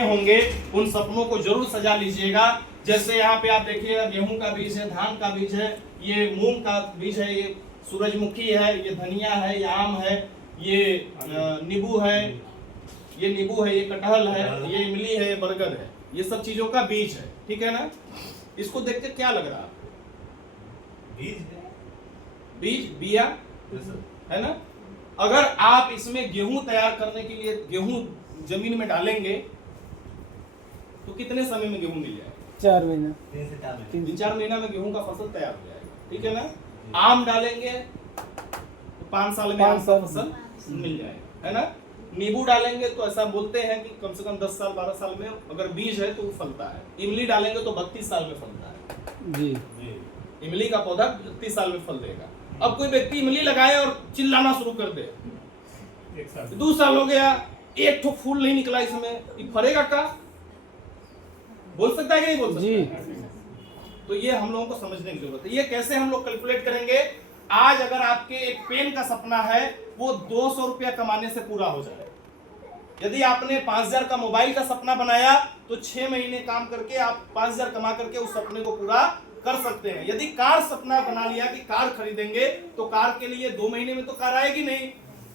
होंगे उन सपनों को जरूर सजा लीजिएगा। जैसे यहाँ पे आप देखिएगा गेहूं का बीज है, धान का बीज है, ये मूंग का बीज है, ये सूरजमुखी है, ये धनिया है, ये आम है, ये नींबू है, ये कटहल है, ये इमली है, ये बरगद है, ये सब चीजों का बीज है। ठीक है ना। इसको देख के क्या लग रहा है? बीज बिया है ना। अगर आप इसमें गेहूं तैयार करने के लिए गेहूं जमीन में डालेंगे तो कितने समय में गेहूं मिल जाएगा? 4 महीना, 3-4 महीना में गेहूं का फसल तैयार हो जाएगा। ठीक है ना। आम डालेंगे तो 5 साल में आम का फसल मिल जाएगा, है ना। नींबू डालेंगे तो ऐसा बोलते हैं कि कम से कम 10 साल 12 साल में अगर बीज है तो वो फलता है। इमली डालेंगे तो 32 साल में फलता है। जी, इमली का पौधा 32 साल में फल देगा। अब कोई व्यक्ति इमली लगाए और चिल्लाना शुरू कर दे, 2 साल हो गया, एक ठो फूल नहीं निकला इसमें, ये फरेगा का? बोल सकता है कि नहीं बोल सकता? तो ये हम लोगों को समझने की जरूरत है। ये कैसे हम लोग कैलकुलेट करेंगे? आज अगर आपके एक पेन का सपना है वो 200 रुपया कमाने से पूरा हो जाए। यदि आपने 5000 का मोबाइल का सपना बनाया तो 6 महीने काम करके आप 5000 कमा करके उस सपने को पूरा कर सकते हैं। यदि कार सपना बना लिया कि कार खरीदेंगे तो कार के लिए 2 महीने में तो कार आएगी नहीं,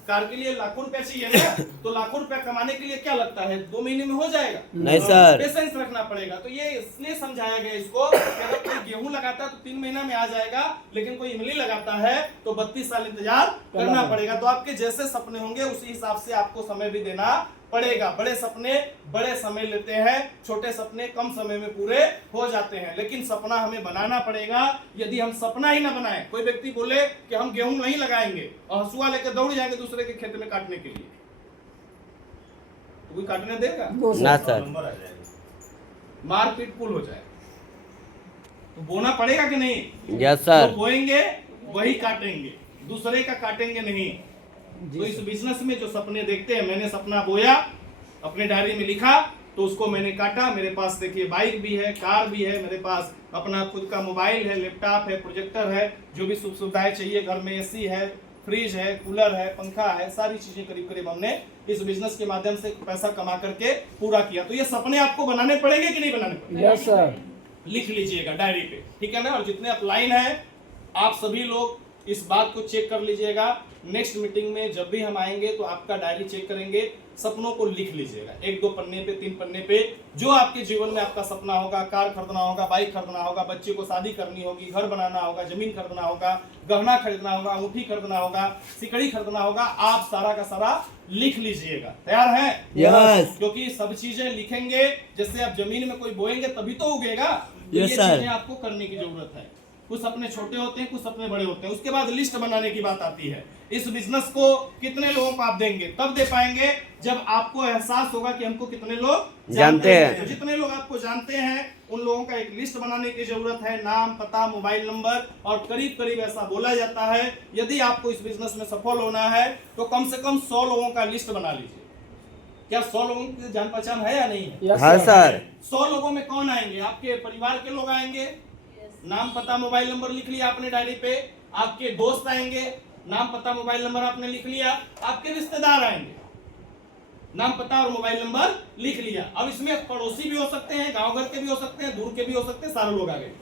कार के लिए लाखों रुपया चाहिए ना। तो लाखों रुपया कमाने के लिए क्या लगता है? 2 महीने में हो जाएगा? नहीं सर, पेशेंस रखना पड़ेगा। तो ये इसलिए समझाया गया इसको कि अगर कोई गेहूं लगाता है तो 3 महीना में आ जाएगा, लेकिन कोई इमली लगाता है तो 32 साल इंतजार करना पड़ेगा। तो आपके जैसे सपने होंगे उसी हिसाब से आपको समय भी देना पड़ेगा। बड़े सपने बड़े समय लेते हैं, छोटे सपने कम समय में पूरे हो जाते हैं। लेकिन सपना हमें बनाना पड़ेगा। यदि हम सपना ही ना बनाएं, कोई व्यक्ति बोले कि हम गेहूं नहीं लगाएंगे और हंसुआ लेकर दौड़ जाएंगे दूसरे के खेत में काटने के लिए, तो कोई काटने देगा? ना सर, मारपीट पुल हो जाए। तो बोना पड़ेगा कि नहीं? Yes sir. तो बोएंगे वही काटेंगे, दूसरे का काटेंगे नहीं। तो इस बिजनेस में जो सपने देखते हैं, मैंने सपना बोया, अपने डायरी में लिखा, तो उसको मैंने काटा। मेरे पास देखिए बाइक भी है, कार भी है, मेरे पास अपना खुद का मोबाइल है, लैपटॉप है, प्रोजेक्टर है, जो भी सुख सुविधाएं चाहिए घर में, एसी है, फ्रिज है, कूलर है, पंखा है, सारी चीजें करीब करीब हमने इस बिजनेस के माध्यम से पैसा कमा करके पूरा किया। तो ये सपने आपको बनाने पड़ेंगे कि नहीं बनाने पड़ेंगे? Yes sir. लिख लीजिएगा डायरी पे, ठीक है ना। और जितने अपलाइन है आप सभी लोग इस बात को चेक कर लीजिएगा। नेक्स्ट मीटिंग में जब भी हम आएंगे तो आपका डायरी चेक करेंगे, सपनों को लिख लीजिएगा 1-2 पन्ने पे, 3 पन्ने पे। जो आपके जीवन में आपका सपना होगा, कार खरीदना होगा, बाइक खरीदना होगा, बच्चे को शादी करनी होगी, घर बनाना होगा, जमीन खरीदना होगा, गहना खरीदना होगा, अंगूठी खरीदना होगा, सिकड़ी खरीदना होगा, आप सारा का सारा लिख लीजिएगा। तैयार है? यस। क्योंकि सब चीजें लिखेंगे, जैसे आप जमीन में कोई बोएंगे तभी तो उगेगा। तो ये यस सर। चीजें आपको करने की जरूरत है। कुछ सपने छोटे होते हैं, कुछ सपने बड़े होते हैं। उसके बाद लिस्ट बनाने की बात आती है। इस बिजनेस को कितने लोगों को आप देंगे? तब दे पाएंगे जब आपको एहसास होगा कि हमको कितने लोग जानते हैं। तो जितने लोग आपको जानते हैं उन लोगों का एक लिस्ट बनाने की जरूरत है। नाम, पता, मोबाइल नंबर, और करीब करीब ऐसा बोला जाता है यदि आपको इस बिजनेस में सफल होना है तो कम से कम 100 लोगों का लिस्ट बना लीजिए। क्या 100 लोगों की जान पहचान है या नहीं है? हाँ सर। 100 लोगों में कौन आएंगे? आपके परिवार के लोग आएंगे, नाम पता मोबाइल नंबर लिख लिया आपने डायरी पे। आपके दोस्त आएंगे, नाम पता मोबाइल नंबर आपने लिख लिया। आपके रिश्तेदार आएंगे, नाम पता और मोबाइल नंबर लिख लिया। अब इसमें पड़ोसी भी हो सकते हैं, गांव घर के भी हो सकते हैं, दूर के भी हो सकते हैं, सारे लोग आ गए।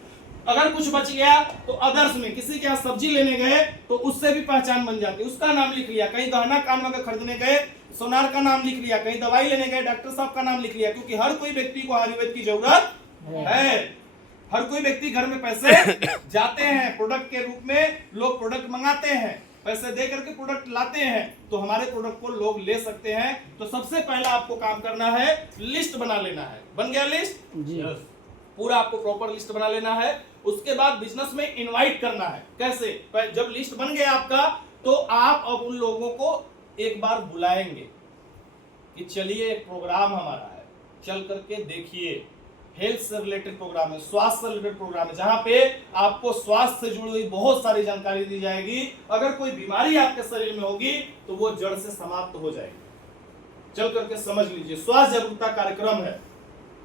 अगर कुछ बच गया तो अदर्स में किसी के यहाँ सब्जी लेने गए तो उससे भी पहचान बन जाती है, उसका नाम लिख लिया। कहीं गहना कान में खरीदने गए, सोनार का नाम लिख लिया। कहीं दवाई लेने गए, डॉक्टर साहब का नाम लिख लिया। क्योंकि हर कोई व्यक्ति को आयुर्वेद की जरूरत है। हर कोई व्यक्ति घर में पैसे जाते हैं, प्रोडक्ट के रूप में लोग प्रोडक्ट मंगाते हैं, पैसे दे करके प्रोडक्ट लाते हैं, तो हमारे प्रोडक्ट को लोग ले सकते हैं। तो सबसे पहला आपको काम करना है, लिस्ट बना लेना है। बन गया लिस्ट? जी। पूरा आपको प्रॉपर लिस्ट बना लेना है। उसके बाद बिजनेस में इनवाइट करना है। कैसे? जब लिस्ट बन गया आपका तो आप अब उन लोगों को एक बार बुलाएंगे कि चलिए एक प्रोग्राम हमारा है, चल करके देखिए। हेल्थ से रिलेटेड प्रोग्राम है, स्वास्थ्य से रिलेटेड प्रोग्राम है, जहां पे आपको स्वास्थ्य से जुड़ी हुई बहुत सारी जानकारी दी जाएगी। अगर कोई बीमारी आपके शरीर में होगी तो वो जड़ से समाप्त हो जाएगी। चल करके समझ लीजिए। स्वास्थ्य जागरूकता कार्यक्रम है।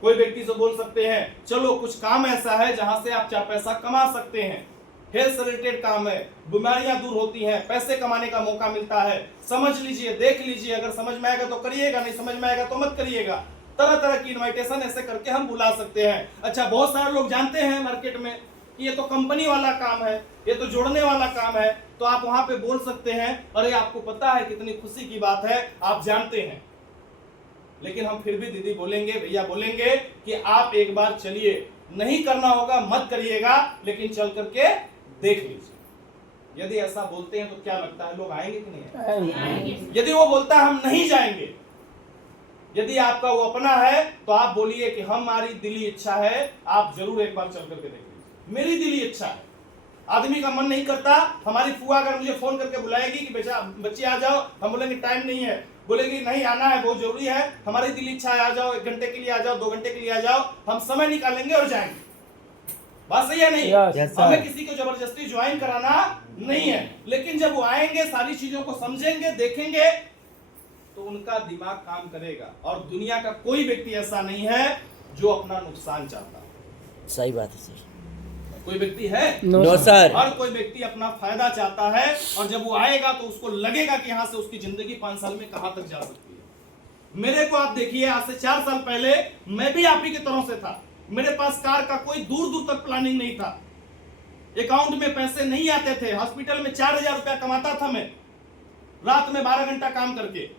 कोई व्यक्ति से बोल सकते हैं चलो कुछ काम ऐसा है जहां से आप 4 पैसा कमा सकते हैं। हेल्थ से रिलेटेड काम है, बीमारियां दूर होती हैं, पैसे कमाने का मौका मिलता है। समझ लीजिए, देख लीजिए। अगर समझ में आएगा तो करिएगा, नहीं समझ में आएगा तो मत करिएगा। तरह तरह की इनविटेशन ऐसे करके हम बुला सकते हैं। अच्छा, बहुत सारे लोग जानते हैं मार्केट में कि ये तो कंपनी वाला काम है, ये तो जोड़ने वाला काम है, तो आप वहां पे बोल सकते हैं, अरे आपको पता है कितनी खुशी की बात है, आप जानते हैं। लेकिन हम फिर भी दीदी बोलेंगे, भैया बोलेंगे कि आप एक बार चलिए, नहीं करना होगा मत करिएगा, लेकिन चल करके देख लीजिए। यदि ऐसा बोलते हैं तो क्या लगता है, लोग आएंगे कि नहीं आएंगे? यदि वो बोलता है हम नहीं जाएंगे, यदि आपका वो अपना है, तो आप बोलिए कि हमारी दिली इच्छा है, आप जरूर एक बार चल करके देख लीजिए, मेरी दिली इच्छा है। आदमी का मन नहीं करता, हमारी फुआ अगर मुझे फोन करके बुलाएगी कि बेटा बच्चे आ जाओ, हम बोलेंगे टाइम नहीं है, बोलेगी नहीं आना है, बहुत जरूरी है, हमारी दिल इच्छा है, आ जाओ, 1 घंटे के लिए आ जाओ, 2 घंटे के लिए आ जाओ, हम समय निकालेंगे और जाएंगे। बात सही है नहीं? हमें किसी को जबरदस्ती ज्वाइन कराना नहीं है, लेकिन जब वो आएंगे, सारी चीजों को समझेंगे, देखेंगे, तो उनका दिमाग काम करेगा। और दुनिया का कोई व्यक्ति ऐसा नहीं है जो अपना नुकसान चाहता है। सही बात है सर। कोई व्यक्ति है? No sir. हर कोई व्यक्ति अपना फायदा चाहता है, और जब वो आएगा तो उसको लगेगा कि यहाँ से उसकी जिंदगी 5 साल में कहां तक जा सकती है। मेरे को आप देखिए, आज से 4 साल पहले मैं भी आप ही की तरह से था। मेरे पास कार का कोई दूर दूर तक प्लानिंग नहीं था, अकाउंट में पैसे नहीं आते थे, हॉस्पिटल में 4000 रुपया कमाता था मैं, रात में 12 घंटा काम करके।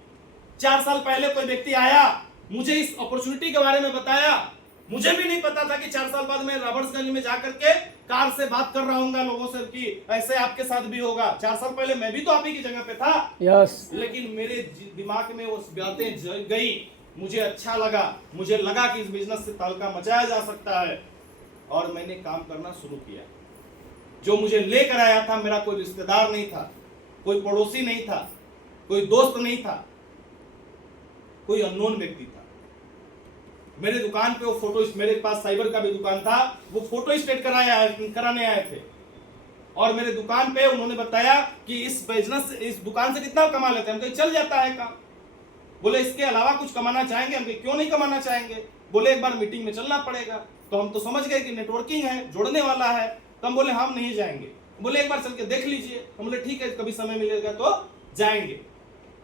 4 साल पहले कोई व्यक्ति आया, मुझे इस अपॉर्चुनिटी के बारे में बताया, मुझे भी नहीं पता था कि 4 साल बाद मैं रॉबर्ट्सगंज में जाकर के कार से बात कर रहा हूँ लोगों से कि ऐसे आपके साथ भी होगा। 4 साल पहले मैं भी तो आप ही की जगह पे था। यस। लेकिन मेरे दिमाग में वो बातें गई, मुझे अच्छा लगा, मुझे लगा कि इस बिजनेस से तहलका मचाया जा सकता है, और मैंने काम करना शुरू किया। जो मुझे लेकर आया था, मेरा कोई रिश्तेदार नहीं था, कोई पड़ोसी नहीं था, कोई दोस्त नहीं था, कोई अननोन व्यक्ति था। मेरे दुकान पे वो फोटो, मेरे पास साइबर का भी दुकान था, वो फोटो स्टेट कराने आए थे, और मेरे दुकान पे उन्होंने बताया कि इस बिजनेस, इस दुकान से कितना कमा लेते हैं। हम कहीं चल जाता है काम। बोले इसके अलावा कुछ कमाना चाहेंगे? हम कहीं क्यों नहीं कमाना चाहेंगे। बोले एक बार मीटिंग में चलना पड़ेगा। तो हम तो समझ गए कि नेटवर्किंग है, जोड़ने वाला है, तो हम बोले हम नहीं जाएंगे। बोले एक बार चल के देख लीजिए। हम बोले ठीक है, कभी समय मिलेगा तो जाएंगे।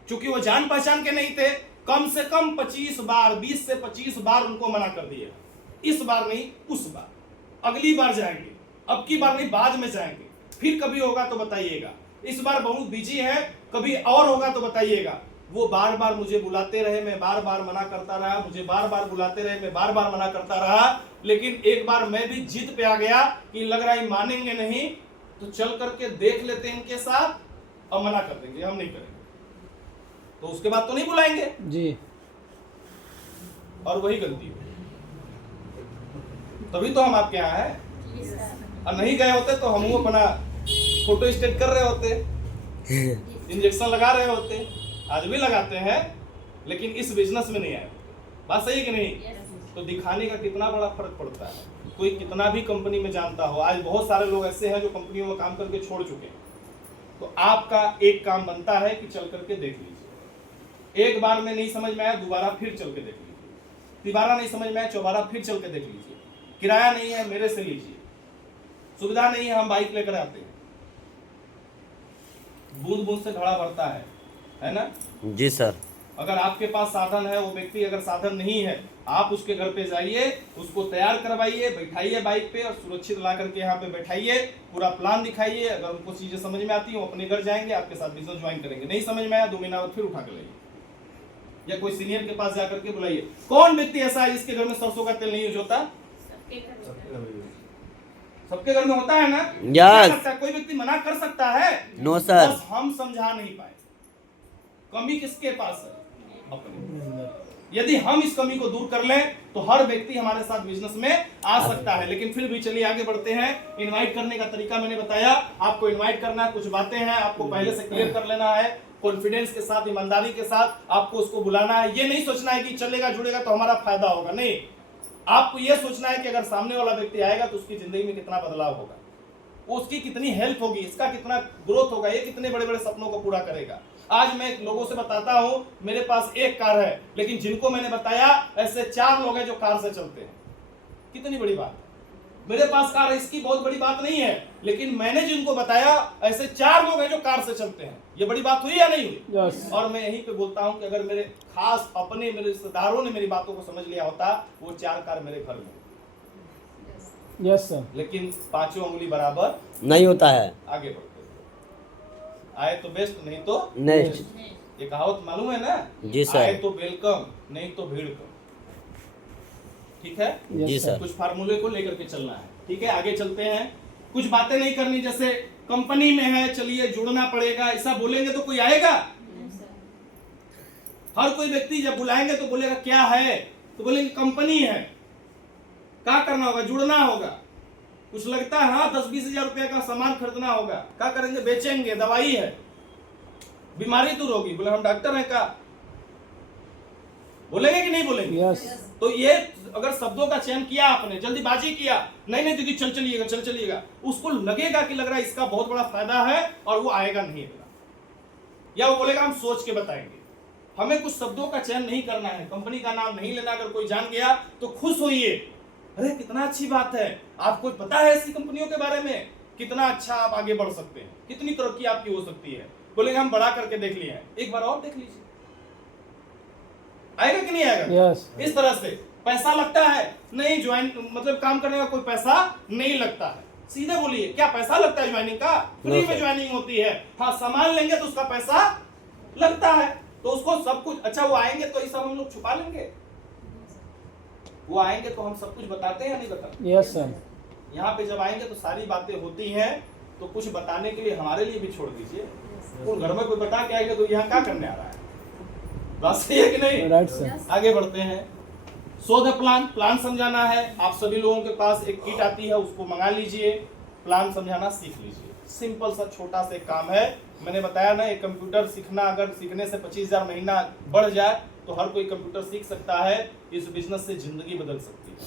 चूंकि वो जान पहचान के नहीं थे, कम से कम 25 बार, 20 से 25 बार उनको मना कर दिया। इस बार नहीं, उस बार, अगली बार जाएंगे, अब की बार नहीं, बाद में जाएंगे, फिर कभी होगा तो बताइएगा, इस बार बहुत बिजी है, कभी और होगा तो बताइएगा। वो बार बार मुझे बुलाते रहे, मैं बार बार मना करता रहा, मुझे बार बार बुलाते रहे, मैं बार बार मना करता रहा। लेकिन एक बार मैं भी जिद पे आ गया कि लग रहा है मानेंगे नहीं, तो चल करके देख लेते हैं इनके साथ, और मना कर देंगे, हम नहीं करेंगे, तो उसके बाद तो नहीं बुलाएंगे जी। और वही गलती हुई, तभी तो हम आपके यहाँ हैं। और नहीं गए होते तो हम अपना फोटो स्टेट कर रहे होते, इंजेक्शन लगा रहे होते, आज भी लगाते हैं, लेकिन इस बिजनेस में नहीं आए। बात सही है कि नहीं? तो दिखाने का कितना बड़ा फर्क पड़ता है। कोई कितना भी कंपनी में जानता हो, आज बहुत सारे लोग ऐसे हैं जो कंपनियों में काम करके छोड़ चुके हैं। तो आपका एक काम बनता है कि चल करके देख लीजिए। एक बार में नहीं समझ में आया, दोबारा फिर चल के देख लीजिए, तिबारा नहीं समझ में आया, चौबारा फिर चल के देख लीजिए। किराया नहीं है, मेरे से लीजिए, सुविधा नहीं है, हम बाइक लेकर आते हैं। बूंद बूंद से घड़ा भरता है ना जी सर। अगर आपके पास साधन है, वो व्यक्ति अगर साधन नहीं है, आप उसके घर पे जाइए, उसको तैयार करवाइए, बैठाइए बाइक पे और सुरक्षित ला करके यहाँ पे बैठाइए, पूरा प्लान दिखाइए। अगर उनको चीजें समझ में आती है, वो अपने घर जाएंगे, आपके साथ बिजनेस ज्वाइन करेंगे। नहीं समझ में आया, 2 महीना बाद फिर उठा कर लाइए, या कोई सीनियर के पास जाकर के बुलाइए। कौन व्यक्ति ऐसा है जिसके घर में सरसों का तेल नहीं यूज होता? सबके घर में होता है ना? यस। कोई व्यक्ति मना कर सकता है? No sir. बस हम समझा नहीं पाए। कमी किसके पास है? अपने। यदि हम इस कमी को दूर कर लें तो हर व्यक्ति हमारे साथ बिजनेस में आ सकता है। लेकिन फिर भी चलिए आगे बढ़ते हैं। इनवाइट करने का तरीका मैंने बताया, आपको इनवाइट करना है, कुछ बातें हैं आपको पहले से क्लियर कर लेना है, कॉन्फिडेंस के साथ, ईमानदारी के साथ आपको उसको बुलाना है। ये नहीं सोचना है कि चलेगा जुड़ेगा तो हमारा फायदा होगा, नहीं। आपको ये सोचना है कि अगर सामने वाला व्यक्ति आएगा तो उसकी जिंदगी में कितना बदलाव होगा, उसकी कितनी हेल्प होगी, इसका कितना ग्रोथ होगा, ये कितने बड़े बड़े सपनों को पूरा करेगा। आज मैं लोगों से बताता हूं, मेरे पास एक कार है, लेकिन जिनको मैंने बताया ऐसे 4 लोग हैं जो कार से चलते हैं। कितनी बड़ी बात है। मेरे पास कार है, इसकी बहुत बड़ी बात नहीं है, लेकिन मैंने जिनको बताया ऐसे 4 लोग हैं जो कार से चलते हैं। ये बड़ी बात हुई या नहीं हुई? यस और मैं यहीं पे बोलता हूं कि अगर मेरे खास अपने मेरे रिश्तेदारों ने मेरी बातों को समझ लिया होता, वो 4 कार मेरे घर में। यस सर लेकिन 5 उंगली बराबर नहीं होता है। आगे बढ़ते हैं। आए तो बेस्ट, नहीं तो नेक्स्ट। ये कहावत मालूम है ना? जी सर। आए तो वेलकम, नहीं तो भीड़ कम। ठीक है? जी यस सर। कुछ फार्मूले को लेकर के चलना है। ठीक है, आगे चलते हैं। कुछ बातें नहीं करनी, जैसे कंपनी में है, चलिए जुड़ना पड़ेगा, ऐसा बोलेंगे तो कोई आएगा? हर कोई व्यक्ति जब बुलाएंगे तो बोलेगा क्या है, तो बोलेंगे कंपनी है। क्या करना होगा? जुड़ना होगा। कुछ लगता है हाँ 10-20 हजार रुपया का सामान खरीदना होगा, क्या करेंगे? बेचेंगे, दवाई है, बीमारी दूर होगी, बोले हम डॉक्टर हैं का, बोलेंगे कि नहीं बोलेंगे? यस तो ये अगर शब्दों का चयन किया आपने, जल्दीबाजी किया, नहीं नहीं दीदी चल चलिएगा, उसको लगेगा कि लग रहा है इसका बहुत बड़ा फायदा है और वो आएगा नहीं आएगा, या वो बोलेगा हम सोच के बताएंगे। हमें कुछ शब्दों का चयन नहीं करना है, कंपनी का नाम नहीं लेना। अगर कोई जान गया तो खुश होइए, अरे कितना अच्छी बात है, आपको पता है ऐसी कंपनियों के बारे में, कितना अच्छा आप आगे बढ़ सकते हैं, कितनी तरक्की आपकी हो सकती है। बोलेंगे हम बड़ा करके देख लिए हैं, एक बार और देख लीजिए, आएगा कि नहीं आएगा? यस इस तरह से पैसा लगता है नहीं, ज्वाइन मतलब काम करने का कोई पैसा नहीं लगता है। सीधे बोलिए, क्या पैसा लगता है ज्वाइनिंग का? फ्री में ज्वाइनिंग होती है। हाँ, सामान लेंगे तो उसका पैसा लगता है, तो उसको सब कुछ। अच्छा, वो आएंगे तो ये सब हम लोग छुपा लेंगे? वो आएंगे तो हम सब कुछ बताते हैं या नहीं बताते? यस सर यहाँ पे जब आएंगे तो सारी बातें होती हैं, तो कुछ बताने के लिए हमारे लिए भी छोड़ दीजिए। वो घर में कोई बता के आएगा तो यहाँ क्या करने आ रहा है? बात सही है कि नहीं? राइट सर आगे बढ़ते हैं। शो द प्लान समझाना है। आप सभी लोगों के पास एक किट आती है, उसको मंगा लीजिए, प्लान समझाना सीख लीजिए। सिंपल सा छोटा सा काम है। मैंने बताया ना, एक कंप्यूटर सीखना, अगर सीखने से 25,000 महीना बढ़ जाए तो हर कोई कंप्यूटर सीख सकता है। इस बिजनेस से जिंदगी बदल सकती है।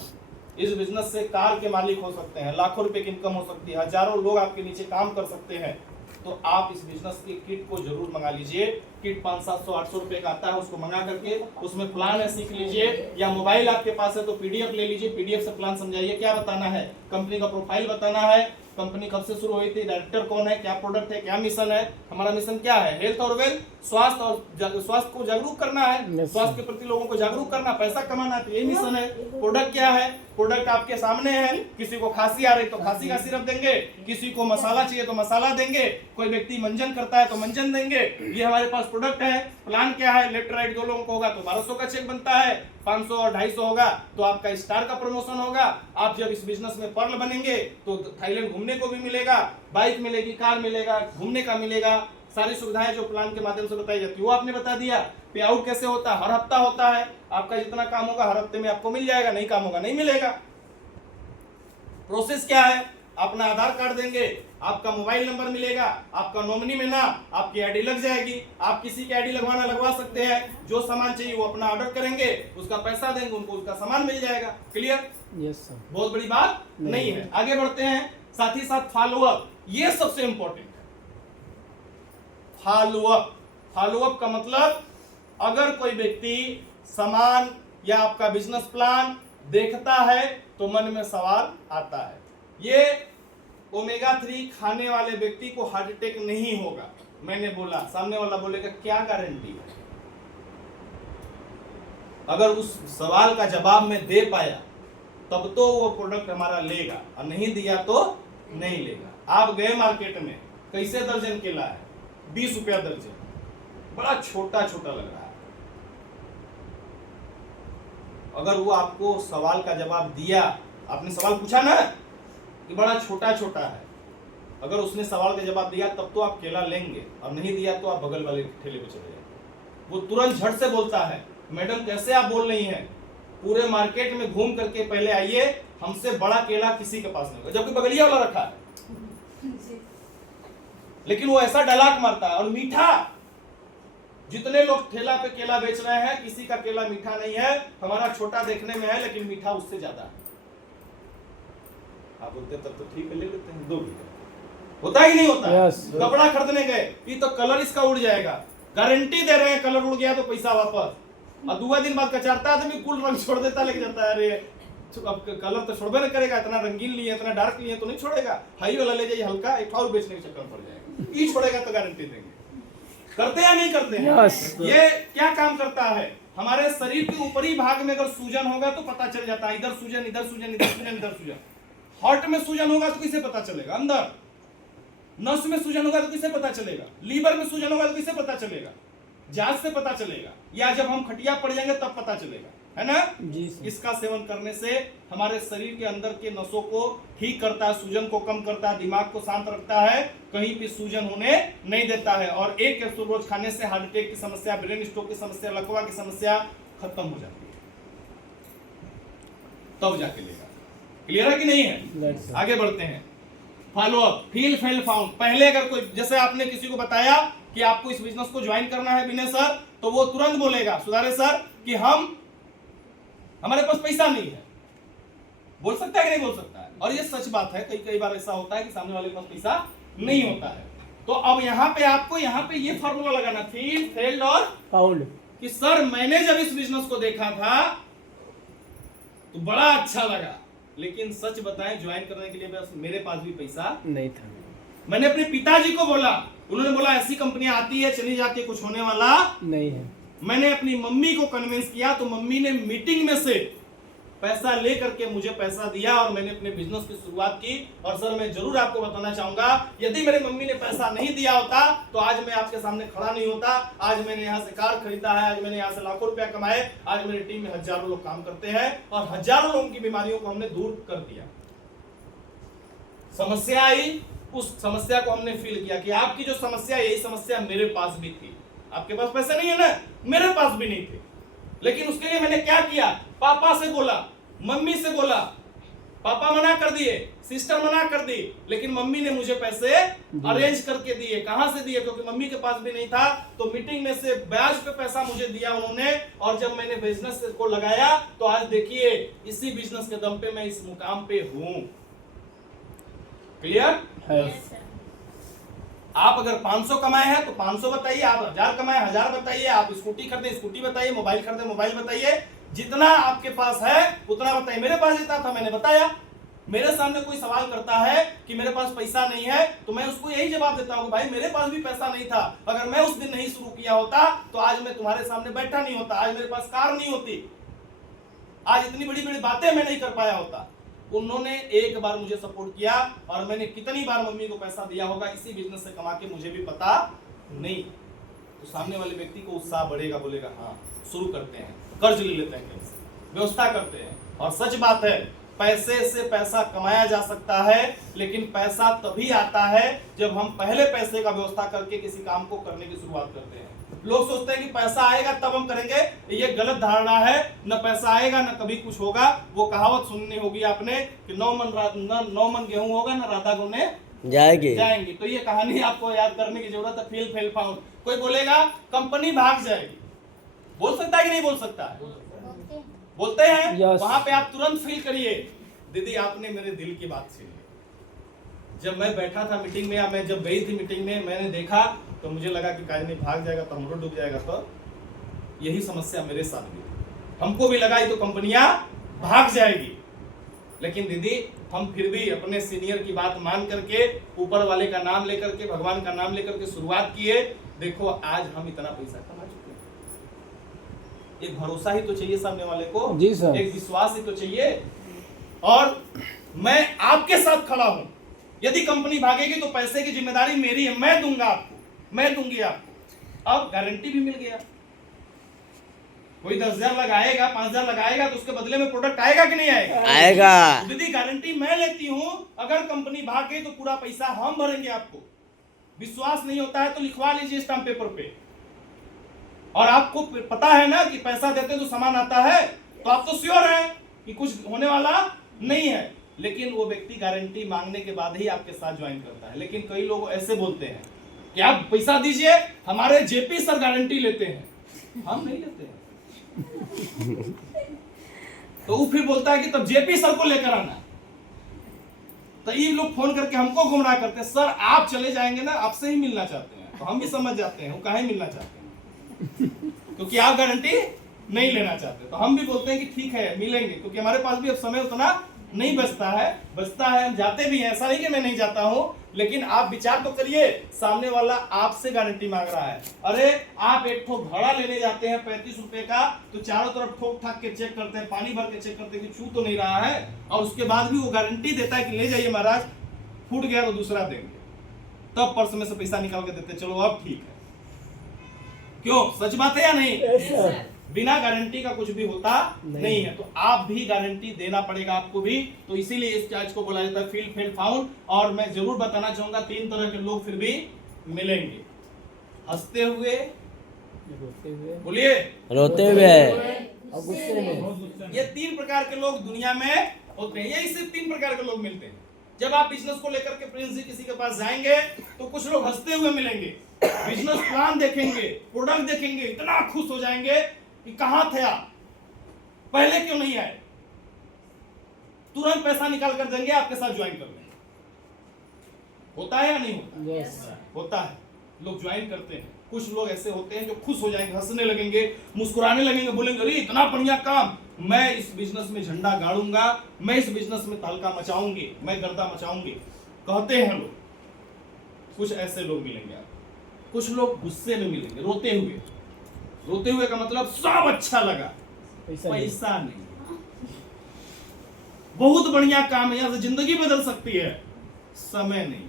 इस बिजनेस से कार के मालिक हो सकते हैं, लाखों रुपए की इनकम हो सकती है, हजारों लोग आपके नीचे काम कर सकते हैं। तो आप इस बिजनेस की किट को जरूर मंगा लीजिए। किट 500-700-800 रुपए का आता है, उसको मंगा करके उसमें प्लान है सीख लीजिए, या मोबाइल आपके पास है तो पीडीएफ ले लीजिए, पीडीएफ से प्लान समझाइए। क्या बताना है? कंपनी का प्रोफाइल बताना है, कंपनी कब से शुरू हुई थी, डायरेक्टर कौन है, क्या प्रोडक्ट है, क्या मिशन है। हमारा मिशन क्या है? हेल्थ और वेल्थ, स्वास्थ्य और स्वास्थ्य को जागरूक करना है, स्वास्थ्य के प्रति लोगों को जागरूक करना, पैसा कमाना, तो यही मिशन है। प्रोडक्ट क्या है? प्रोडक्ट आपके सामने है। किसी को खांसी आ रही तो खांसी का सिरप देंगे, किसी को मसाला चाहिए तो मसाला देंगे, कोई व्यक्ति मंजन करता है तो मंजन देंगे। ये हमारे पास प्रोडक्ट है। प्लान क्या है? लेफ्ट राइट 2 लोगों को होगा तो 1200 का चेक बनता है, 500 और 250 होगा तो आपका स्टार का प्रमोशन होगा। आप जब इस बिजनेस में पर्ल बनेंगे तो थाईलैंड घूमने को भी मिलेगा, बाइक मिलेगी, कार मिलेगा, घूमने का मिलेगा, सारी सुविधाएं जो प्लान के माध्यम से बताई जाती है वो आपने बता दिया। पे आउट कैसे होता है? हर हफ्ता होता है। आपका जितना काम होगा हर हफ्ते में आपको मिल जाएगा, नहीं काम होगा नहीं मिलेगा। प्रोसेस क्या है? अपना आधार कार्ड देंगे, आपका मोबाइल नंबर मिलेगा, आपका नॉमिनी में नाम, आपकी आईडी लग जाएगी। आप किसी की आईडी लगवा सकते हैं। जो सामान चाहिए वो अपना ऑर्डर करेंगे, उसका पैसा देंगे, उनको उसका सामान मिल जाएगा। क्लियर? यस सर बहुत बड़ी बात नहीं है। आगे बढ़ते हैं। साथ ही साथ फॉलोअप, ये सबसे इंपॉर्टेंट है। फॉलोअप का मतलब, अगर कोई व्यक्ति सामान या आपका बिजनेस प्लान देखता है तो मन में सवाल आता है। ये ओमेगा 3 खाने वाले व्यक्ति को हार्ट अटैक नहीं होगा। मैंने बोला, सामने वाला बोलेगा क्या गारंटी है? अगर उस सवाल का जवाब मैं दे पाया तब तो वो प्रोडक्ट हमारा लेगा, और नहीं दिया तो नहीं लेगा। आप गए मार्केट में, कैसे दर्जन केला है? 20 रुपया दर्जन, बड़ा छोटा छोटा लग रहा है। अगर वो आपको सवाल का जवाब दिया, आपने सवाल पूछा ना कि बड़ा छोटा छोटा है, अगर उसने सवाल का जवाब दिया तब तो आप केला लेंगे, और नहीं दिया तो आप बगल वाले ठेले पे चले जाएंगे। वो तुरंत झट से बोलता है, मैडम कैसे आप बोल रही हैं, पूरे मार्केट में घूम करके पहले आइए, हमसे बड़ा केला किसी के पास नहीं होगा, जबकि बगलिया वाला रखा है। लेकिन वो ऐसा डायलॉग मारता है। और मीठा, जितने लोग ठेला पे केला बेच रहे हैं, किसी का केला मीठा नहीं है, हमारा छोटा देखने में है लेकिन मीठा उससे ज्यादा है। आप बोलते तब तो ठीक है, ले लेते हैं, 2 होता ही नहीं होता। Yes. कपड़ा खरीदने गए, ये तो कलर इसका उड़ जाएगा, गारंटी दे रहे हैं, कलर उड़ गया तो पैसा वापस। और 2 दिन बाद कचारता आदमी कुल रंग छोड़ देता, लेके जाता है, अरे अब कलर तो छोड़बे ना करेगा, इतना रंगीन लिए इतना डार्क लिए तो नहीं छोड़ेगा, हाई वाला ले जाइए हल्का, एक और बेचने के चक्कर में पड़ जाएगा, ये छोड़ेगा तो गारंटी देंगे। करते या नहीं करते हैं? Yes. ये क्या काम करता है, हमारे शरीर के ऊपरी भाग में अगर सूजन होगा तो पता चल जाता है, इधर सूजन इधर सूजन इधर सूजन इधर सूजन। हार्ट में सूजन होगा तो किसे पता चलेगा, अंदर नस में सूजन होगा तो किसे पता चलेगा, लीवर में सूजन होगा तो किसे पता चलेगा, जांच से पता चलेगा, या जब हम खटिया पड़ जाएंगे तब पता चलेगा, है ना। जी सर। इसका सेवन करने से हमारे शरीर के अंदर के नसों को ठीक करता है, सूजन को कम करता है, दिमाग को शांत रखता है, कहीं भी सूजन होने नहीं देता है। और एक कैप्सूल रोज खाने से हार्ट अटैक की समस्या, ब्रेन स्ट्रोक की समस्या, लकवा की समस्या खत्म हो जाती है, तब जाके लेगा। क्लियर है कि नहीं है? Yes, sir. आगे बढ़ते हैं। Follow up, feel fail found. पहले अगर कोई, जैसे आपने किसी को बताया कि आपको इस बिजनेस को ज्वाइन करना है विनय सर, तो वो तुरंत बोलेगा सुधारे सर कि हमारे पास पैसा नहीं है। बोल सकता है कि नहीं बोल सकता है? और ये सच बात है, कई बार ऐसा होता है कि सामने वाले के पास पैसा नहीं होता है। तो अब यहाँ पे आपको ये फॉर्मूला लगाना, फील फेल्ड और फाउंड, कि सर मैंने जब इस बिजनेस को देखा था तो बड़ा अच्छा लगा, लेकिन सच बताएं ज्वाइन करने के लिए बस मेरे पास भी पैसा नहीं था। मैंने अपने पिताजी को बोला, उन्होंने बोला ऐसी कंपनियां आती है चली जाती है, कुछ होने वाला नहीं है। मैंने अपनी मम्मी को कन्विंस किया, तो मम्मी ने मीटिंग में से पैसा लेकर के मुझे पैसा दिया और मैंने अपने बिजनेस की शुरुआत की। और सर मैं जरूर आपको बताना चाहूंगा, यदि मेरे मम्मी ने पैसा नहीं दिया होता तो आज मैं आपके सामने खड़ा नहीं होता। आज मैंने यहाँ से कार खरीदा है, आज मैंने यहाँ से लाखों रुपया कमाए, आज मेरी टीम में हजारों लोग काम करते हैं और हजारों लोगों की बीमारियों को हमने दूर कर दिया। समस्या आई, उस समस्या को हमने फील किया कि आपकी जो समस्या, यही समस्या मेरे पास भी थी। आपके पास पैसे नहीं है ना, मेरे पास भी नहीं थे, लेकिन उसके लिए मैंने क्या किया, पापा से बोला, मम्मी से बोला, पापा मना कर दिए, सिस्टर मना कर दी, लेकिन मम्मी ने मुझे पैसे अरेंज करके दिए। कहां से दिए? क्योंकि मम्मी के पास भी नहीं था, तो मीटिंग में से ब्याज पे पैसा मुझे दिया उन्होंने। और जब मैंने बिजनेस को लगाया तो आज देखिए इसी बिजनेस के दम पे मैं इस मुकाम पे हूं। क्लियर है। आप अगर 500 कमाए हैं तो 500 बताइए, आप 1000 कमाए 1000 बताइए, आप स्कूटी खरीदे स्कूटी बताइए, मोबाइल खरीदे मोबाइल बताइए, जितना आपके पास है उतना बताइए। मेरे पास जितना था मैंने बताया। मेरे सामने कोई सवाल करता है कि मेरे पास पैसा नहीं है, तो मैं उसको यही जवाब देता हूँ, भाई मेरे पास भी पैसा नहीं था, अगर मैं उस दिन नहीं शुरू किया होता तो आज मैं तुम्हारे सामने बैठा नहीं होता, आज मेरे पास कार नहीं होती, आज इतनी बड़ी बड़ी बातें मैं नहीं कर पाया होता। उन्होंने एक बार मुझे सपोर्ट किया और मैंने कितनी बार मम्मी को पैसा दिया होगा इसी बिजनेस से कमा के, मुझे भी पता नहीं। तो सामने वाले व्यक्ति को उत्साह बढ़ेगा, बोलेगा हाँ शुरू करते हैं, कर्ज ले लेते हैं, कहीं से व्यवस्था करते हैं। और सच बात है, पैसे से पैसा कमाया जा सकता है, लेकिन पैसा तभी आता है जब हम पहले पैसे का व्यवस्था करके किसी काम को करने की शुरुआत करते हैं। लोग सोचते हैं कि पैसा आएगा तब हम करेंगे, ये गलत धारणा है। न पैसा आएगा न कभी कुछ होगा। वो कहावत सुननी होगी आपने कि 9 मन गेहूं होगा न राधा गुने जाएंगे। तो ये कहानी आपको याद करने की जरूरत है। Feel fail found. कोई बोलेगा कंपनी भाग जाएगी, बोल सकता है कि नहीं बोल सकता है? बोलते हैं। Yes. वहां पे आप तुरंत फील करिए, दीदी आपने मेरे दिल की बात छीन ली। जब मैं बैठा था मीटिंग में, या मैं जब गई थी मीटिंग में, मैंने देखा तो मुझे लगा कि काजनी भाग जाएगा तो हमरो डूब जाएगा। तो यही समस्या मेरे साथ भी, हमको भी लगा ये तो कंपनियां भाग जाएगी, लेकिन दीदी हम फिर भी अपने सीनियर की बात मान करके, ऊपर वाले का नाम लेकर के, भगवान का नाम लेकर के शुरुआत किए। देखो आज हम इतना पैसा कमा चुके हैं। एक भरोसा ही तो चाहिए सामने वाले को, जी सर। एक विश्वास ही तो चाहिए। और मैं आपके साथ खड़ा हूं। यदि कंपनी भागेगी तो पैसे की जिम्मेदारी मेरी है, मैं दूंगा आपको, मैं दूंगी आपको। अब गारंटी भी मिल गया। कोई 10,000 लगाएगा, 5,000 लगाएगा तो उसके बदले में प्रोडक्ट आएगा कि नहीं आएगा? आएगा। दीदी गारंटी मैं लेती हूं, अगर कंपनी भाग गई तो पूरा पैसा हम भरेंगे आपको। विश्वास नहीं होता है तो लिखवा लीजिए स्टाम्प पेपर पे। और आपको पता है ना कि पैसा देते तो सामान आता है, तो आप तो श्योर है कि कुछ होने वाला नहीं है। लेकिन वो व्यक्ति गारंटी मांगने के बाद ही आपके साथ ज्वाइन करता है। लेकिन कई लोग ऐसे बोलते हैं कि आप पैसा दीजिए, हमारे जेपी सर गारंटी लेते हैं, हम नहीं लेते हैं। तो वो फिर बोलता है कि तब जेपी सर को लेकर आना। तो ये लोग फोन करके हमको गुमराह करते हैं, सर आप चले जाएंगे ना, आपसे ही मिलना चाहते हैं। तो हम भी समझ जाते हैं वो काहे मिलना चाहते हैं, क्योंकि आप गारंटी नहीं लेना चाहते, तो हम भी बोलते हैं कि ठीक है मिलेंगे, क्योंकि हमारे पास भी अब समय उतना नहीं बचता है, हम जाते भी हैं, ऐसा नहीं कि मैं नहीं जाता हूं, लेकिन आप विचार तो करिए, सामने वाला आपसे गारंटी मांग रहा है। अरे आप एक ठोक घड़ा लेने जाते हैं 35 रुपए का, तो चारों तरफ ठोक ठाक के चेक करते हैं, पानी भर के चेक करते हैं कि छू तो नहीं रहा है, और उसके बाद भी वो गारंटी देता है कि ले जाइए महाराज, फूट गया तो दूसरा देंगे, तब पर्स में से पैसा निकाल के देते, चलो अब ठीक है। क्यों, सच बात है या नहीं? Yes sir. बिना गारंटी का कुछ भी होता नहीं है, तो आप भी गारंटी देना पड़ेगा आपको भी, तो इसीलिए इस चार्ज को बोला जाता है फील फेल फाउंड। और मैं जरूर बताना चाहूंगा 3 तरह के लोग फिर भी मिलेंगे, हंसते हुए, रोते हुए बोलिए, रोते हुए, और गुस्से में। ये 3 प्रकार के लोग दुनिया में होते हैं, यही सिर्फ 3 प्रकार के लोग मिलते हैं। जब आप बिजनेस को लेकर के प्रिंस जी किसी के पास जाएंगे तो कुछ लोग हंसते हुए मिलेंगे, बिजनेस प्लान देखेंगे, प्रोडक्ट देखेंगे, इतना खुश हो जाएंगे कि कहां थे आप, पहले क्यों नहीं आए, तुरंत पैसा निकाल कर देंगे, आपके साथ ज्वाइन कर लेंगे। होता है या नहीं होता? यस होता है, लोग ज्वाइन करते हैं। कुछ लोग ऐसे होते हैं जो खुश हो जाएंगे, हंसने लगेंगे, मुस्कुराने लगेंगे, बोलेंगे अरे इतना बढ़िया काम, मैं इस बिजनेस में झंडा गाड़ूंगा, मैं इस बिजनेस में तहलका मचाऊंगी, मैं गर्दा मचाऊंगी, कहते हैं लोग। कुछ ऐसे लोग मिलेंगे आपको। कुछ लोग गुस्से में मिलेंगे, रोते हुए। रोते हुए का मतलब सब अच्छा लगा, पैसा नहीं, बहुत बढ़िया काम है, यहां से जिंदगी बदल सकती है, समय नहीं।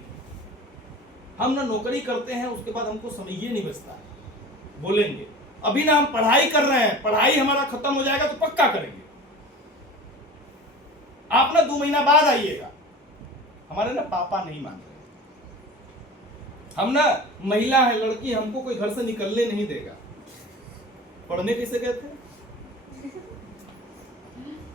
हम ना नौकरी करते हैं, उसके बाद हमको समय ही नहीं बचता है, बोलेंगे अभी ना हम पढ़ाई कर रहे हैं, पढ़ाई हमारा खत्म हो जाएगा तो पक्का करेंगे, आप ना 2 महीना बाद आइएगा। हमारे ना पापा नहीं मान रहे, हम ना महिला है, लड़की, हमको कोई घर से निकलने नहीं देगा, पढ़ने कैसे गए थे?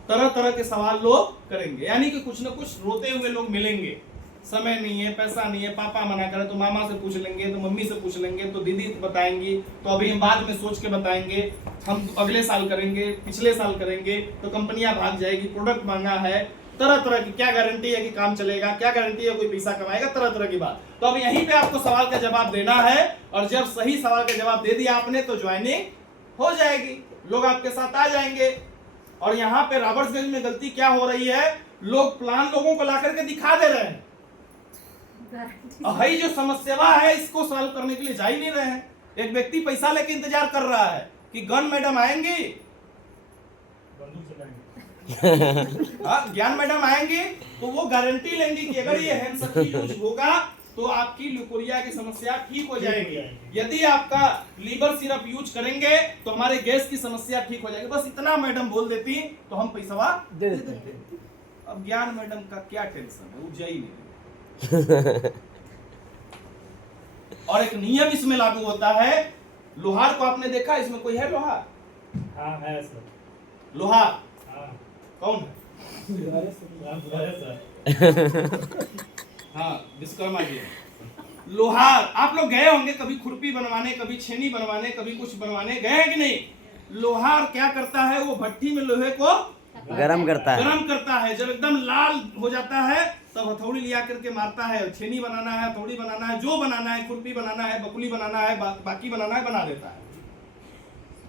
तरह तरह के सवाल लोग करेंगे, यानी कि कुछ ना कुछ रोते हुए लोग मिलेंगे। समय नहीं है, पैसा नहीं है, पापा मना करे तो मामा से पूछ लेंगे, तो मम्मी से पूछ लेंगे, तो दीदी बताएंगी, तो अभी हम बाद में सोच के बताएंगे, हम अगले साल करेंगे, पिछले साल करेंगे, तो कंपनियां भाग जाएगी, प्रोडक्ट महंगा है, तरह तरह की, क्या गारंटी है कि काम चलेगा, क्या गारंटी है कोई पैसा कमाएगा, तरह तरह की बात। तो अब यहीं पे आपको सवाल का जवाब देना है, और जब सही सवाल का जवाब दे दिया आपने तो ज्वाइनिंग हो जाएगी, लोग आपके साथ आ जाएंगे। और यहाँ पे रॉबर्ट्सगंज में गलती क्या हो रही है, लोग प्लान लोगों को ला करके दिखा दे रहे हैं, जो समस्या है इसको सॉल्व करने के लिए जा ही नहीं रहे हैं। एक व्यक्ति पैसा लेके इंतजार कर रहा है कि गन मैडम आएंगी, ज्ञान मैडम आएंगे, तो वो गारंटी लेंगी कि अगर ये हैंडसम यूज होगा तो आपकी ल्यूकोरिया की समस्या ठीक हो जाएगी, यदि आपका लीवर सिरप यूज करेंगे तो हमारे गैस की समस्या ठीक हो जाएगी। बस इतना मैडम बोल देती तो हम पैसा दे देते। अब ज्ञान मैडम का क्या टेंशन है, वो जा ही नहीं। और एक नियम इसमें लागू होता है, लोहार को आपने देखा, इसमें कोई है लोहार? हाँ है सर। लोहार हाँ कौन है? हाँ विश्वकर्मा जी। लोहार, आप लोग गए होंगे कभी खुरपी बनवाने, कभी छेनी बनवाने, कभी कुछ बनवाने गए हैं कि नहीं? लोहार क्या करता है, वो भट्टी में लोहे को गरम करता है। गरम करता है, जब एकदम लाल हो जाता है तब हथौड़ी लिया करके मारता है, छेनी बनाना है, हथौड़ी बनाना है, जो बनाना है, खुरपी बनाना है, बकुली बनाना है, बाकी बनाना है, बना देता है।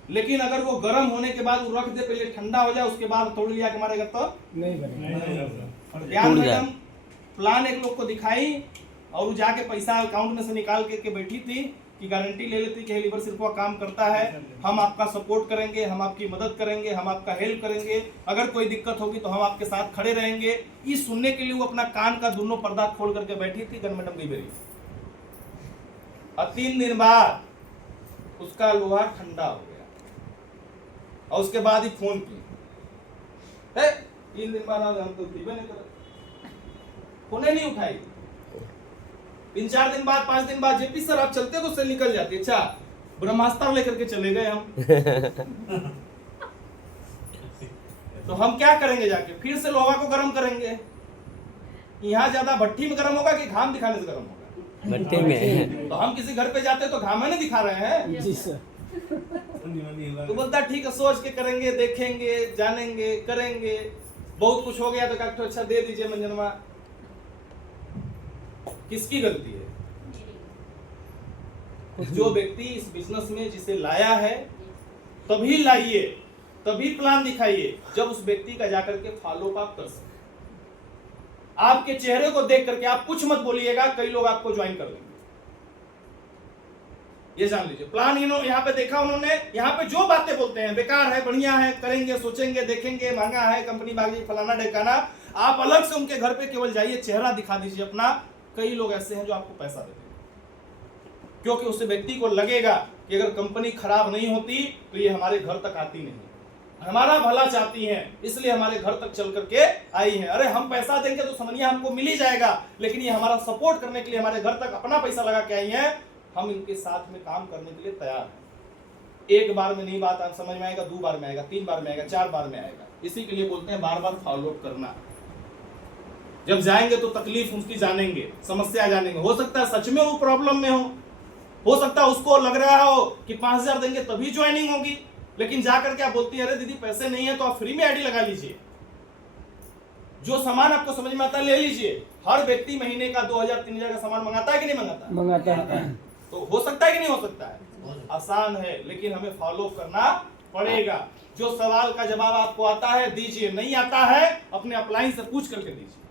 लेकिन अगर वो गर्म होने के बाद वो रख दे, पहले ठंडा हो जाए, उसके बाद हथौड़ी लिया के मारेगा तो नहीं बनेगा। ध्यान मैडम प्लान एक लोग को दिखाई, और वो जाके पैसा अकाउंट में से निकाल के बैठी थी कि गारंटी ले लेती कि लीवर सिर्फ काम करता है, हम आपका सपोर्ट करेंगे, हम आपकी मदद करेंगे, हम आपका हेल्प करेंगे, अगर कोई दिक्कत होगी तो हम आपके साथ खड़े रहेंगे। ये सुनने के लिए वो अपना कान का दोनों पर्दा खोल करके बैठी थी गन मैडम की बेरी। और 3 दिन बाद उसका लोहा ठंडा हो गया, और उसके बाद ही फोन की, 3 दिन बाद हम तो नहीं कर, फोन नहीं उठाई। 3-4 दिन बाद, 5 दिन बाद, जेपी सर आप चलते तो से निकल जाती। अच्छा ब्रह्मास्त्र लेकर के चले गए हम। तो हम क्या करेंगे, जाके फिर से लोहा को गर्म करेंगे। यहाँ ज्यादा भट्टी में गर्म होगा कि घाम दिखाने से गर्म होगा? भट्टी में। तो हम किसी घर पे जाते तो घाम नहीं दिखा रहे हैं जी सर। तो बोलता ठीक है, सोच के करेंगे, देखेंगे, जानेंगे, करेंगे। बहुत कुछ हो गया तो कहते अच्छा दे दीजिए मंजनवा। किसकी गलती है? जो व्यक्ति इस बिजनेस में जिसे लाया है, तभी लाइए तभी प्लान दिखाइए जब उस व्यक्ति का जाकर के फॉलो आप कर सकते। आपके चेहरे को देख करके आप कुछ मत बोलिएगा, कई लोग आपको ज्वाइन कर लेंगे, ये जान लीजिए। प्लान यहाँ पे देखा उन्होंने, यहाँ पे जो बातें बोलते हैं बेकार है, बढ़िया है, करेंगे, सोचेंगे, देखेंगे, महंगा है, कंपनी बागी, फलाना ढेकाना, आप अलग से उनके घर पे केवल जाइए, चेहरा दिखा दीजिए अपना। कई लोग ऐसे हैं जो आपको पैसा देते हैं, क्योंकि उस व्यक्ति को लगेगा कि अगर कंपनी खराब नहीं होती तो ये हमारे घर तक आती नहीं, हमारा भला चाहती हैं, इसलिए हमारे घर तक चल करके आई हैं। अरे हम पैसा देंगे तो समझिए हमको मिल ही जाएगा, लेकिन ये हमारा सपोर्ट करने के लिए हमारे घर तक अपना पैसा लगा के आई हैं, हम इनके साथ में काम करने के लिए तैयार हैं। एक बार में नहीं बात आप समझ में आएगा, 2 बार में आएगा, 3 बार में आएगा, 4 बार में आएगा। इसी के लिए बोलते हैं बार बार फॉलो अप करना। जब जाएंगे तो तकलीफ उसकी जानेंगे, समस्या जानेंगे। हो सकता है सच में वो प्रॉब्लम में हो सकता है उसको लग रहा हो कि 5000 देंगे तभी ज्वाइनिंग होगी, लेकिन जाकर के आप बोलती है अरे दीदी पैसे नहीं है तो आप फ्री में आईडी लगा लीजिए, जो सामान आपको समझ में आता है ले लीजिए। हर व्यक्ति महीने का 2000-3000 का सामान मंगाता है कि नहीं मंगाता? मंगाता है। तो हो सकता है कि नहीं हो सकता है? आसान है, लेकिन हमें फॉलो करना पड़ेगा। जो सवाल का जवाब आपको आता है दीजिए, नहीं आता है अपने अपलाइन से पूछ करके दीजिए,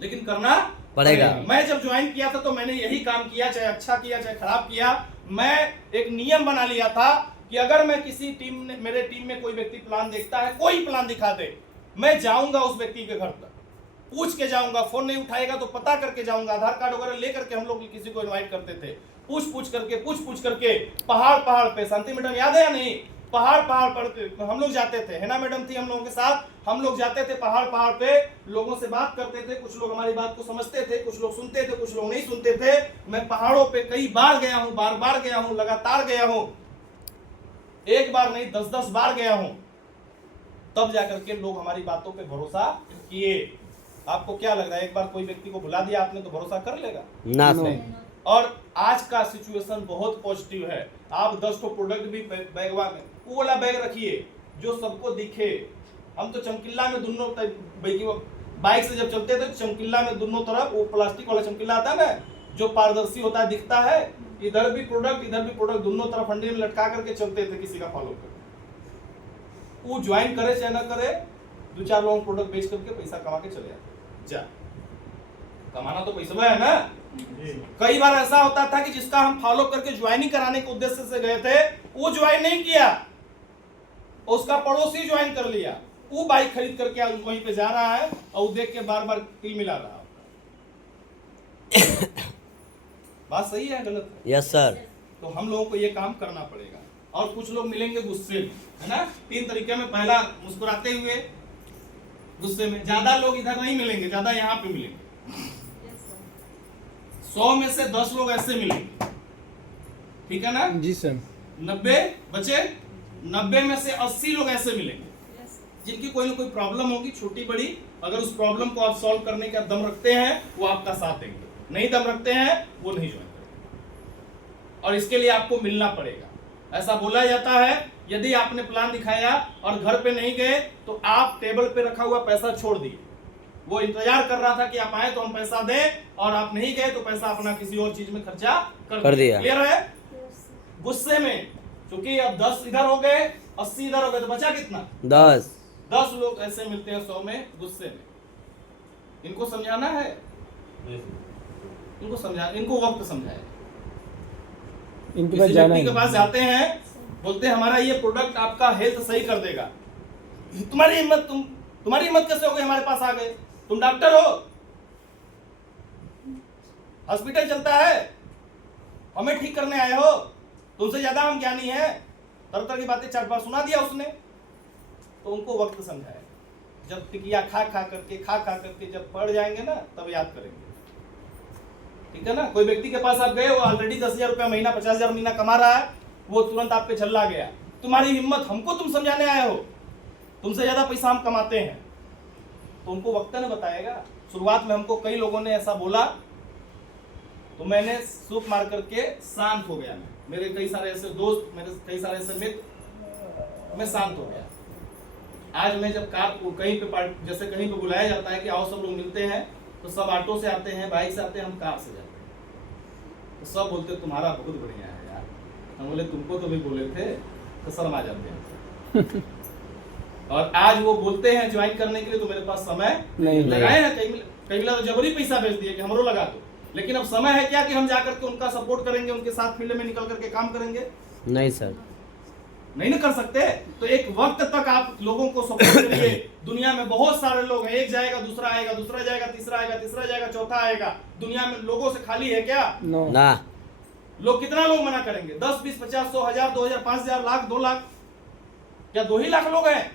लेकिन करना पड़ेगा। मैं जब ज्वाइन किया था तो मैंने यही काम किया, चाहे अच्छा किया चाहे खराब किया। मैं एक नियम बना लिया था कि अगर मैं किसी मेरे टीम में कोई व्यक्ति प्लान देखता है, कोई प्लान दिखा दे, मैं जाऊंगा उस व्यक्ति के घर तक, पूछ के जाऊंगा। फोन नहीं उठाएगा तो पता करके जाऊंगा, आधार कार्ड वगैरह लेकर के हम लोग किसी को इनवाइट करते थे, पूछ पूछ करके पहाड़ पे, शांति मैडम याद है या नहीं? पहाड़ पर हम लोग जाते थे, है ना मैडम थी हम लोगों के साथ, हम लोग जाते थे पहाड़ पे, लोगों से बात करते थे। कुछ लोग हमारी बात को समझते थे, कुछ लोग सुनते थे, कुछ लोग नहीं सुनते थे। मैं पहाड़ों पे कई बार गया हूँ, बार गया हूँ, लगातार गया हूँ, एक बार नहीं 10 बार गया हूँ। तब जाकर के लोग हमारी बातों पे भरोसा किए। आपको क्या लग रहा है एक बार कोई व्यक्ति को बुला दिया आपने तो भरोसा कर लेगा ना सर। और आज का सिचुएशन बहुत पॉजिटिव है। आप 10 को प्रोडक्ट भी बैगवा में वो वाला बैग रखिए जो सबको दिखे। हम तो चमकीला में दोनों बाइक से जब चलते थे चमकीला में दोनों तरफ वो प्लास्टिक वाला चमकीला आता है ना, जो पारदर्शी होता है, दिखता है, इधर भी प्रोडक्ट दोनों तरफ फंडे में लटका करके चलते थे किसी का फॉलो कर। वो ज्वाइन करे चाहे ना करे, 2-4 लोग प्रोडक्ट बेच करके पैसा कमा के चले जाते। जा कमाना तो पैसा है ना। कई बार ऐसा होता था कि जिसका हम फॉलो करके ज्वाइनिंग कराने के उद्देश्य से गए थे वो ज्वाइन नहीं किया, उसका पड़ोसी ज्वाइन कर लिया। वो बाइक खरीद करके आज वहीं पे जा रहा है और देख के बार तिल मिला रहा है। बात सही है गलत है? Yes sir. तो हम लोगों को ये काम करना पड़ेगा। और कुछ लोग मिलेंगे गुस्से में, है ना, 3 तरीके में। पहला मुस्कुराते हुए गुस्से में। ज्यादा लोग इधर नहीं मिलेंगे, ज्यादा यहाँ पे मिलेंगे। 100 में से 10 लोग ऐसे मिलेंगे, ठीक है ना जी सर। 90 बचे, 90 में से 80 लोग ऐसे मिलेंगे जिनकी कोई ना कोई प्रॉब्लम होगी, छोटी बड़ी। अगर उस प्रॉब्लम को आप सॉल्व करने का दम रखते हैं वो आपका साथ देंगे, नहीं दम रखते हैं वो नहीं ज्वाइन करेंगे। और इसके लिए आपको मिलना पड़ेगा। ऐसा बोला जाता है यदि आपने प्लान दिखाया और घर पे नहीं गए तो आप टेबल पे रखा हुआ पैसा छोड़ दिए। वो इंतजार कर रहा था कि आप आए तो हम पैसा दें, और आप नहीं गए तो पैसा अपना किसी और चीज में खर्चा कर दिया। क्लियर है? गुस्से में, क्योंकि अब 10 इधर हो गए, 80 इधर हो गए, तो बचा कितना? 10 लोग ऐसे मिलते हैं 100 में गुस्से में। इनको समझाना है, इनको वक्त समझाए। इनके पास जाना है, के पास जाते हैं, बोलते हैं हमारा ये प्रोडक्ट आपका हेल्थ सही कर देगा। तुम्हारी हिम्मत कैसे हो गई हमारे पास आ गए? तुम डॉक्टर हो, हॉस्पिटल चलता है, हमें ठीक करने आए हो, तुमसे ज्यादा हम ज्ञानी हैं। तरह की बातें 4 बार सुना दिया उसने। तो उनको वक्त समझाया। जब टिकिया खा करके जब पढ़ जाएंगे ना तब याद करेंगे, ठीक है ना। कोई व्यक्ति के पास आप गए, वो ऑलरेडी 10,000 रुपया महीना, 50,000 महीना कमा रहा है, वो तुरंत आप पे झल्ला गया। तुम्हारी हिम्मत, हमको तुम समझाने आए हो, तुमसे ज्यादा पैसा हम कमाते हैं। तो उनको वक्त ने बताएगा। शुरुआत में हमको कई लोगों ने ऐसा बोला तो मैंने सूप मार करके शांत हो गया। मेरे कई सारे ऐसे दोस्त, मेरे कई सारे ऐसे मित्र, मैं शांत हो गया। आज मैं जब कहीं पे जैसे कहीं पे बुलाया जाता है कि आओ सब लोग मिलते हैं, तो सब ऑटो से आते हैं, बाइक से आते हैं, हम कार से जाते हैं। तो सब बोलते तुम्हारा बहुत बढ़िया है यार। हम बोले तुमको तो भी बोले थे, तो शर्मा जाते हैं। और आज वो बोलते हैं ज्वाइन करने के लिए, तो मेरे पास समय नहीं। लगाए ना, कई मिला तो जबरी पैसा भेज दिए कि हमरो लगा दो, लेकिन अब समय है क्या कि हम जाकर के उनका सपोर्ट करेंगे, उनके साथ फील्ड में निकल करके काम करेंगे? नहीं सर। नहीं ना कर सकते। तो एक वक्त तक आप लोगों को सपोर्ट करिए। दुनिया में बहुत सारे लोग हैं, एक जाएगा, दूसरा आएगा, दूसरा जाएगा, तीसरा आएगा, तीसरा जाएगा, चौथा आएगा। दुनिया में लोगों से खाली है क्या? नो। ना। लोग कितना लोग मना करेंगे? 10, 20, 50, 100, 1000, 2000, 5000, लाख, 2 लाख? क्या 2 ही लाख लोग हैं?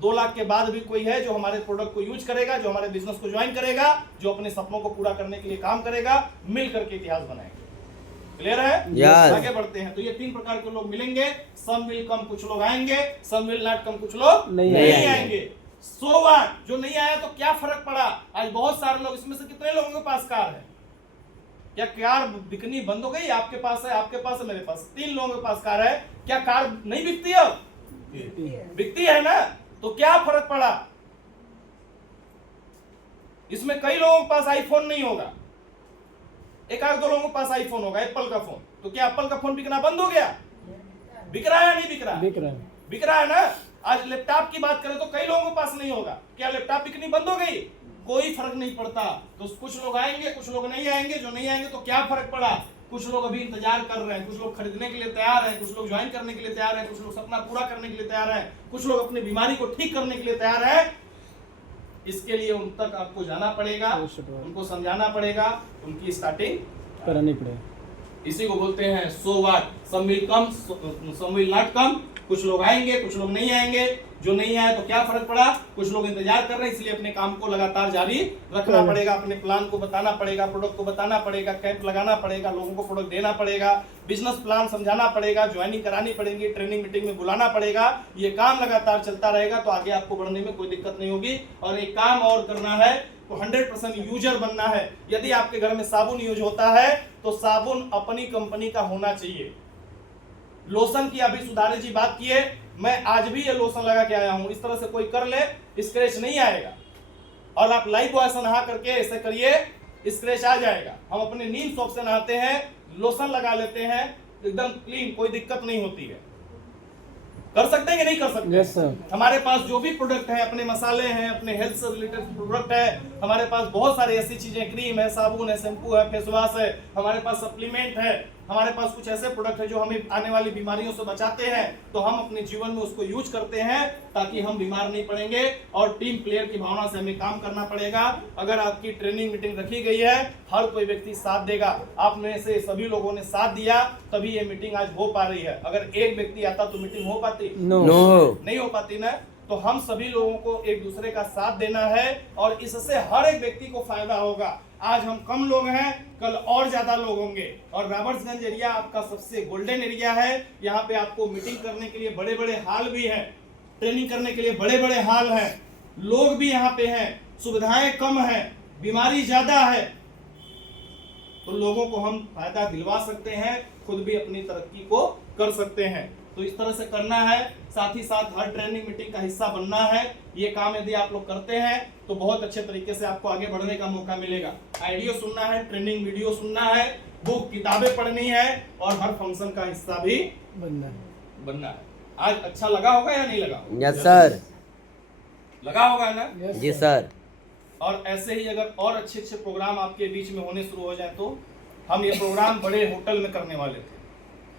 2 लाख के बाद भी कोई है जो हमारे प्रोडक्ट को यूज करेगा, जो हमारे बिजनेस को ज्वाइन करेगा, जो अपने सपनों को पूरा करने के लिए काम करेगा, मिल करके इतिहास बनाएंगे। क्लियर है? Yes. आगे बढ़ते हैं। तो ये 3 प्रकार के लोग मिलेंगे। सम विल कम, कुछ लोग आएंगे। सम विल नॉट कम, कुछ लोग नहीं आएंगे। सो व्हाट, जो नहीं आया तो क्या फर्क पड़ा? आज बहुत सारे लोग, इसमें से कितने लोगों के पास कार है? क्या कार बिकनी बंद हो गई? आपके पास है, आपके पास है, मेरे पास 3 लोगों के पास कार है। क्या कार नहीं बिकती है? बिकती है ना। तो क्या फर्क पड़ा? इसमें कई लोगों के पास आईफोन नहीं होगा, 1-2 लोगों के पास आईफोन होगा, एप्पल का फोन। तो क्या एप्पल का फोन बिकना बंद हो गया? बिक रहा है या नहीं बिक रहा? बिक रहा है। बिक रहा है ना। आज लैपटॉप की बात करें तो कई लोगों के पास नहीं होगा। क्या लैपटॉप बिकनी बंद हो गई? कोई फर्क नहीं पड़ता। तो कुछ लोग आएंगे, कुछ लोग नहीं आएंगे। जो नहीं आएंगे तो क्या फर्क पड़ा? कुछ लोग अभी इंतजार कर रहे हैं, कुछ लोग खरीदने के लिए तैयार हैं, कुछ लोग ज्वाइन करने के लिए तैयार हैं, कुछ लोग सपना पूरा करने के लिए तैयार हैं, कुछ लोग अपनी बीमारी को ठीक करने के लिए तैयार है। इसके लिए उन तक आपको जाना पड़ेगा, उनको समझाना पड़ेगा, उनकी स्टार्टिंग करानी पड़ेगा। इसी को बोलते हैं so what. Some will come, some will not come. कुछ लोग आएंगे, कुछ लोग नहीं आएंगे। जो नहीं आए तो क्या फर्क पड़ा? कुछ लोग इंतजार कर रहे हैं, इसलिए अपने काम को लगातार जारी रखना पड़ेगा, अपने प्लान को बताना पड़ेगा, प्रोडक्ट को बताना पड़ेगा, कैंप लगाना पड़ेगा, लोगों को प्रोडक्ट देना पड़ेगा, बिजनेस प्लान समझाना पड़ेगा, ज्वाइनिंग करानी पड़ेगी, ट्रेनिंग मीटिंग में बुलाना पड़ेगा। ये काम लगातार चलता रहेगा तो आगे आपको बढ़ने में कोई दिक्कत नहीं होगी। और एक काम और करना है तो 100% यूजर बनना है। यदि आपके घर में साबुन यूज होता है तो साबुन अपनी कंपनी का होना चाहिए। लोशन की अभी सुधारे जी बात किए, मैं आज भी ये लोशन लगा के आया हूं। इस तरह से कोई कर ले, स्क्रैच नहीं आएगा। और आप लाइफ बॉय से नहा करके ऐसे करिए, स्क्रैच आ जाएगा। हम अपने नीम सोप से नहाते हैं, लोशन लगा लेते हैं, एकदम क्लीन, कोई दिक्कत नहीं होती है। कर सकते हैं कि नहीं कर सकते? Yes sir. हमारे पास जो भी प्रोडक्ट है, अपने मसाले हैं, अपने हेल्थ से रिलेटेड प्रोडक्ट है, हमारे पास बहुत सारी ऐसी चीजें, क्रीम है, साबुन है, शैम्पू है, फेस वॉश है, हमारे पास सप्लीमेंट है, हमारे पास कुछ ऐसे प्रोडक्ट है जो हमें आने वाली बीमारियों से बचाते हैं। तो हम अपने जीवन में उसको यूज करते हैं ताकि हम बीमार नहीं पड़ेंगे। और टीम प्लेयर की भावना से हमें काम करना पड़ेगा। अगर आपकी ट्रेनिंग मीटिंग रखी गई है, हर कोई व्यक्ति साथ देगा। आप में से सभी लोगों ने साथ दिया तभी ये मीटिंग आज हो पा रही है। अगर एक व्यक्ति आता तो मीटिंग हो पाती? नो। नहीं हो पाती ना। तो हम सभी लोगों को एक दूसरे का साथ देना है और इससे हर एक व्यक्ति को फायदा होगा। आज हम कम लोग हैं, कल और ज्यादा लोग होंगे। और रॉबर्ट्सगंज एरिया आपका सबसे गोल्डन एरिया है। यहाँ पे आपको मीटिंग करने के लिए बड़े बड़े हाल भी हैं, ट्रेनिंग करने के लिए बड़े बड़े हाल हैं, लोग भी यहाँ पे हैं, सुविधाएं कम हैं, बीमारी ज्यादा है। तो लोगों को हम फायदा दिलवा सकते हैं, खुद भी अपनी तरक्की को कर सकते हैं। तो इस तरह से करना है। साथ ही साथ हर ट्रेनिंग मीटिंग का हिस्सा बनना है। ये काम यदि आप लोग करते हैं तो बहुत अच्छे तरीके से आपको आगे बढ़ने का मौका मिलेगा। ऑडियो सुनना है, ट्रेनिंग वीडियो सुनना है, बुक किताबें पढ़नी है और हर फंक्शन का हिस्सा भी बनना है। आज अच्छा लगा होगा या नहीं लगा? Yes sir. लगा होगा ना? जी सर। और ऐसे ही अगर और अच्छे अच्छे प्रोग्राम आपके बीच में होने शुरू हो जाए तो हम ये प्रोग्राम बड़े होटल में करने वाले थे,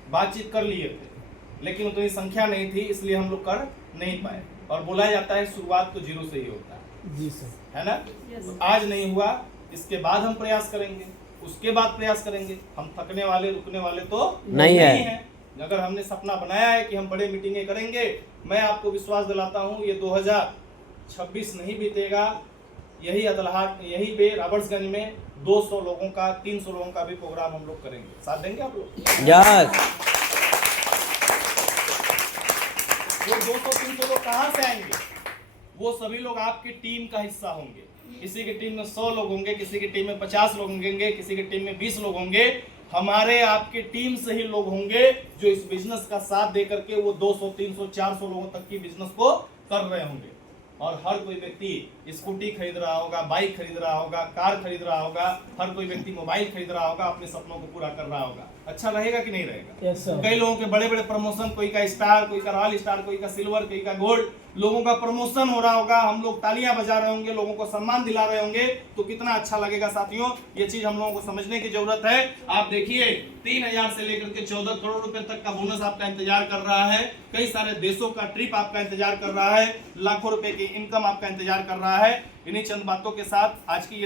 बातचीत कर लिए थे, लेकिन उतनी संख्या नहीं थी, इसलिए हम लोग कर नहीं पाए। और बोला जाता है शुरुआत तो 0 से ही होता है। जी सर। है ना? तो आज नहीं हुआ, इसके बाद हम प्रयास करेंगे, उसके बाद प्रयास करेंगे। हम थकने वाले, रुकने वाले तो नहीं है। अगर हमने सपना बनाया है कि हम बड़े मीटिंगें करेंगे, मैं आपको विश्वास दिलाता हूँ ये 2026 नहीं बीतेगा। यही अदलहाट, यही पे रॉबर्ट्सगंज में 200 लोगों का, 300 लोगों का भी प्रोग्राम हम लोग करेंगे। साथ देंगे आप लोग? यस। वो 200-300 लोग कहाँ से आएंगे? वो सभी लोग आपकी टीम का हिस्सा होंगे। किसी की टीम में 100 लोग होंगे, किसी की टीम में 50 लोग होंगे, किसी की टीम में 20 लोग होंगे। हमारे आपके टीम से ही लोग होंगे जो इस बिजनेस का साथ दे करके वो 200, 300, 400 लोगों तक की बिजनेस को कर रहे होंगे। और हर कोई व्यक्ति स्कूटी खरीद रहा होगा, बाइक खरीद रहा होगा, कार खरीद रहा होगा, हर कोई व्यक्ति मोबाइल खरीद रहा होगा, अपने सपनों को पूरा कर रहा होगा। अच्छा रहेगा कि नहीं रहेगा? Yes sir. कई लोगों के बड़े बड़े प्रमोशन, कोई का स्टार, कोई का रॉयल स्टार, कोई का सिल्वर, कोई का गोल्ड, लोगों का प्रमोशन हो रहा होगा, हम लोग तालियां बजा रहे होंगे, लोगों को सम्मान दिला रहे होंगे, तो कितना अच्छा लगेगा साथियों। ये चीज हम लोगों को समझने की जरूरत है। आप देखिए 3,000 से लेकर के 14 करोड़ रुपए तक का बोनस आपका इंतजार कर रहा है, कई सारे देशों का ट्रिप आपका इंतजार कर रहा है, लाखों रुपए की इनकम आपका इंतजार कर रहा है। इन्हीं चंद बातों के साथ आज की ये